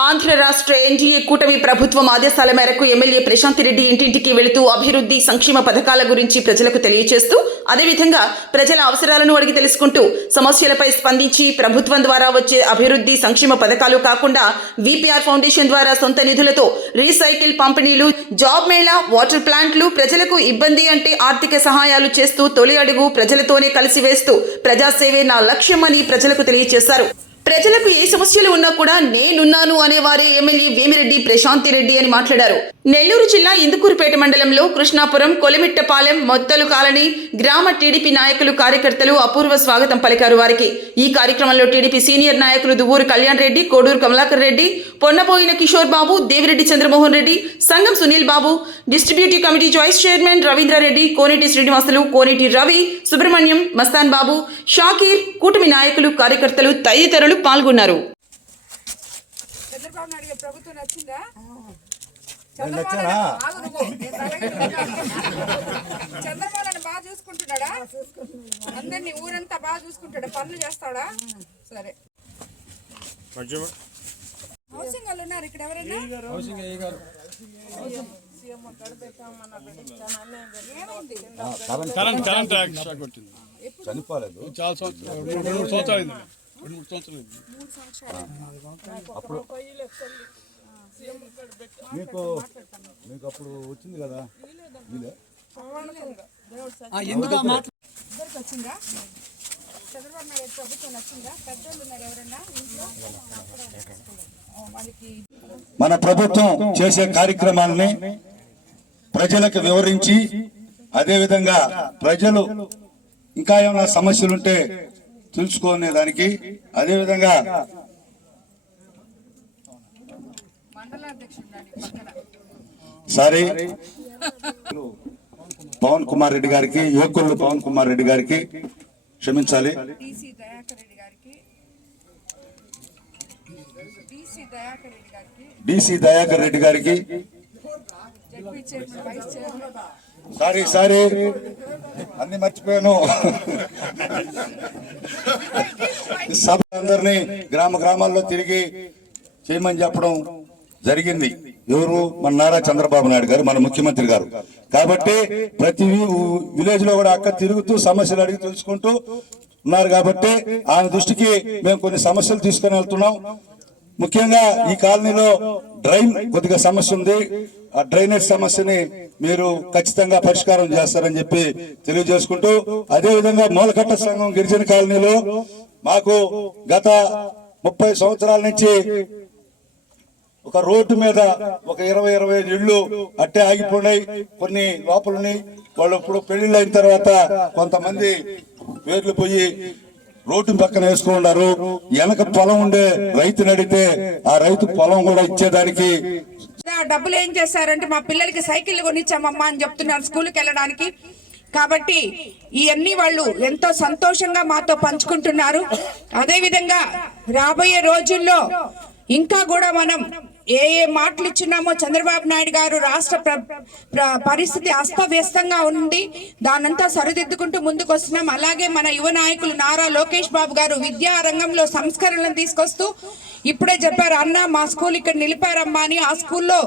ఆంధ్ర రాష్ట్ర ఎన్డీఏ కూటమి ప్రభుత్వం ఆదేశాల మేరకు ఎమ్మెల్యే ప్రశాంత్ రెడ్డి ఇంటింటికి వెళుతూ అభివృద్ధి సంక్షేమ పథకాల గురించి ప్రజలకు తెలియజేస్తూ అదేవిధంగా ప్రజల అవసరాలను అడిగి తెలుసుకుంటూ సమస్యలపై స్పందించి ప్రభుత్వం ద్వారా వచ్చే అభివృద్ధి సంక్షేమ పథకాలు కాకుండా విపిఆర్ ఫౌండేషన్ ద్వారా సొంత నిధులతో రీసైకిల్ పంపిణీలు జాబ్ మేళా వాటర్ ప్లాంట్లు ప్రజలకు ఇబ్బంది అంటే ఆర్థిక సహాయాలు చేస్తూ తొలి అడుగు ప్రజలతోనే కలిసి వేస్తూ ప్రజాసేవే నా లక్ష్యమని ప్రజలకు తెలియజేశారు ప్రజలకు ఏ సమస్యలు ఉన్నా కూడా నేనున్నాను అనేవారే ఎమ్మెల్యే వేమిరెడ్డి ప్రశాంతి రెడ్డి అని మాట్లాడారు. నెల్లూరు జిల్లా ఇందుకూరుపేట మండలంలో కృష్ణాపురం కొలిమిట్టపాలెం మొత్తలు కాలనీ గ్రామ టీడీపీ నాయకులు కార్యకర్తలు అపూర్వ స్వాగతం పలికారు వారికి. ఈ కార్యక్రమంలో టీడీపీ సీనియర్ నాయకులు దువ్వూరు కళ్యాణ్ రెడ్డి కోడూరు కమలాకర్ రెడ్డి పొన్నపోయిన కిషోర్ బాబు దేవిరెడ్డి చంద్రమోహన్ రెడ్డి సంగం సునీల్ బాబు డిస్ట్రిబ్యూటివ్ కమిటీ జాయిస్ చైర్మన్ రవీంద్రారెడ్డి కోనేటి శ్రీనివాసులు కోనేటి రవి సుబ్రహ్మణ్యం మస్తాన్ బాబు షాకీర్ కూటమి నాయకులు కార్యకర్తలు తదితరులు పాల్గొన్నారు. చంద్రబాబు బాగా చూసుకుంటున్నాడా? అందరినీ ఊరంతా బాగా చూసుకుంటాడా. పనులు చేస్తాడా? సరే. హౌసింగ్ వాళ్ళు ఉన్నారు ఇక్కడ ఎవరైనా? ఏమైంది? కరెంట్ కరెంట్ కరెంట్ షాక్ కొట్టింది. చనిపోలేదు. చాలా సంవత్సరాలు రెండు మూడు సంవత్సరాలు అయింది. రెండు మూడు సంవత్సరాలు అయింది. మూడు సంవత్సరాలు. మీకు మీకు అప్పుడు వచ్చింది కదా? వీలే ఇద్దరికి వచ్చిందా? చంద్రబాబు నాయుడు ప్రభుత్వం నచ్చిందా పెద్దోళ్ళు ఉన్నారు ఎవరైనా ఇంట్లో? మన ప్రభుత్వం చేసే కార్యక్రమాలని ప్రజలకు వివరించి అదేవిధంగా ప్రజలు ఇంకా ఏమైనా సమస్యలుంటే తెలుసుకునే దానికి అదేవిధంగా సారీ పవన్ కుమార్ రెడ్డి గారికి యువకులు పవన్ కుమార్ రెడ్డి గారికి క్షమించాలి. డిసి దయాకర్ రెడ్డి గారికి. Sorry sorry. అన్ని మర్చిపోయాను. సభ అందరినీ గ్రామ గ్రామాల్లో తిరిగి చేయమని చెప్పడం జరిగింది. ఎవరు? మన నారా చంద్రబాబు నాయుడు గారు మన ముఖ్యమంత్రి గారు. కాబట్టి ప్రతి విలేజ్లో కూడా అక్క తిరుగుతూ సమస్యలు అడిగి తెలుసుకుంటూ ఉన్నారు కాబట్టి ఆయన దృష్టికి మేము కొన్ని సమస్యలు తీసుకొని వెళ్తున్నాం. ముఖ్యంగా ఈ కాలనీలో డ్రైన్ కొద్దిగా సమస్య ఉంది. ఆ డ్రైనేజ్ సమస్యని మీరు ఖచ్చితంగా పరిష్కారం చేస్తారని చెప్పి తెలియజేసుకుంటూ అదేవిధంగా మూలకట్ట సంఘం గిరిజన కాలనీలో మాకు గత ముప్పై సంవత్సరాల నుంచి ఒక రోడ్డు మీద ఒక ఇరవై ఇరవై ఐదు ఇళ్ళు అట్టే ఆగిపోయినాయి. కొన్ని లోపలని వాళ్ళు ఇప్పుడు పెళ్ళిళ్ళు అయిన తర్వాత కొంతమంది వేర్లు పోయి రోడ్డు పక్కన వేసుకున్నారు వెనక పొలం ఉండే రైతుని అడిగితే ఆ రైతు పొలం కూడా ఇచ్చేదానికి ఆ డబ్బులు ఏం చేశారంటే మా పిల్లలకి సైకిల్ కొనిచ్చామమ్మా అని చెప్తున్నారు స్కూల్కి వెళ్ళడానికి. కాబట్టి ఇవన్నీ వాళ్ళు ఎంతో సంతోషంగా మాతో పంచుకుంటున్నారు. అదేవిధంగా రాబోయే రోజుల్లో ఇంకా కూడా మనం ఏ ఏ మాటలు ఇచ్చినామో చంద్రబాబు నాయుడు గారు రాష్ట్ర ప్ర- పరిస్థితి అస్తవ్యస్తంగా ఉంది దానంతా సరిదిద్దుకుంటూ ముందుకు వస్తున్నాం అలాగే మన యువ నాయకులు నారా లోకేష్ బాబు గారు విద్యా రంగంలో సంస్కరణలను తీసుకొస్తూ ఇప్పుడే చెప్పారు అన్న మా స్కూల్ ఇక్కడ నిలిపారమ్మా అని. ఆ స్కూల్లో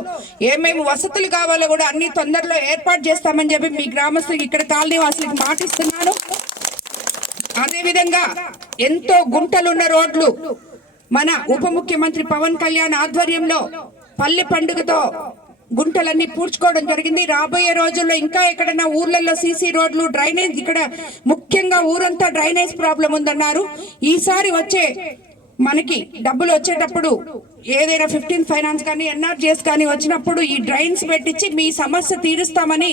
ఏమేమి వసతులు కావాలో కూడా అన్ని తొందరలో ఏర్పాటు చేస్తామని చెప్పి మీ గ్రామస్తులకి ఇక్కడ కాలనీ వాసులకి మాటిస్తున్నాను. అదేవిధంగా ఎంతో గుంటలున్న రోడ్లు మన ఉప ముఖ్యమంత్రి పవన్ కళ్యాణ్ ఆధ్వర్యంలో పల్లె పండుగతో గుంటలన్నీ పూడ్చుకోవడం జరిగింది. రాబోయే రోజుల్లో ఇంకా ఎక్కడైనా ఊర్లలో సీసీ రోడ్లు డ్రైనేజ్ ఇక్కడ ముఖ్యంగా ఊరంతా డ్రైనేజ్ ప్రాబ్లం ఉందన్నారు. ఈసారి వచ్చే మనకి డబ్బులు వచ్చేటప్పుడు ఏదైనా ఫిఫ్టీన్ ఫైనాన్స్ కానీ ఎన్ఆర్జిఎస్ కానీ వచ్చినప్పుడు ఈ డ్రైన్స్ పెట్టించి మీ సమస్య తీరుస్తామని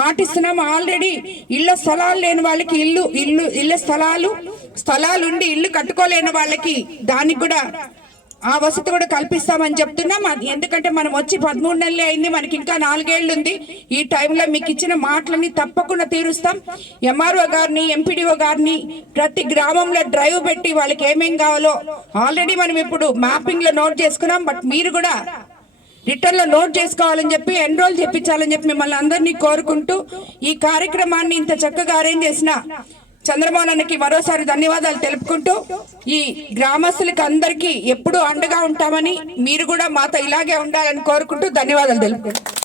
మాటిస్తున్నాము ఆల్రెడీ ఇళ్ళ స్థలాలు లేని వాళ్ళకి ఇల్లు ఇల్లు ఇళ్ళ స్థలాలు స్థలాలుండి ఇల్లు కట్టుకోలేని వాళ్ళకి దానికి కూడా ఆ వసతి కూడా కల్పిస్తామని చెప్తున్నాం. ఎందుకంటే మనం వచ్చి పదమూడు నెలలే అయింది మనకి ఇంకా నాలుగేళ్ళు ఉంది ఈ టైంలో మీకు ఇచ్చిన మాటలని తప్పకుండా తీరుస్తాం. ఎంఆర్ఓ గారిని ఎంపీడీఓ గారిని ప్రతి గ్రామంలో డ్రైవ్ పెట్టి వాళ్ళకి ఏమేం కావాలో ఆల్రెడీ మనం ఇప్పుడు మ్యాపింగ్లో నోట్ చేసుకున్నాం. బట్ మీరు కూడా రిటర్న్లో నోట్ చేసుకోవాలని చెప్పి ఎన్రోల్ చెప్పించాలని చెప్పి మిమ్మల్ని అందరినీ కోరుకుంటూ ఈ కార్యక్రమాన్ని ఇంత చక్కగా అరేంజ్ చేసిన చంద్రమోహన్ మరోసారి ధన్యవాదాలు తెలుపుకుంటూ ఈ గ్రామస్తులకి అందరికీ ఎప్పుడూ అండగా ఉంటామని మీరు కూడా మాతో ఇలాగే ఉండాలని కోరుకుంటూ ధన్యవాదాలు తెలుపుకుంటారు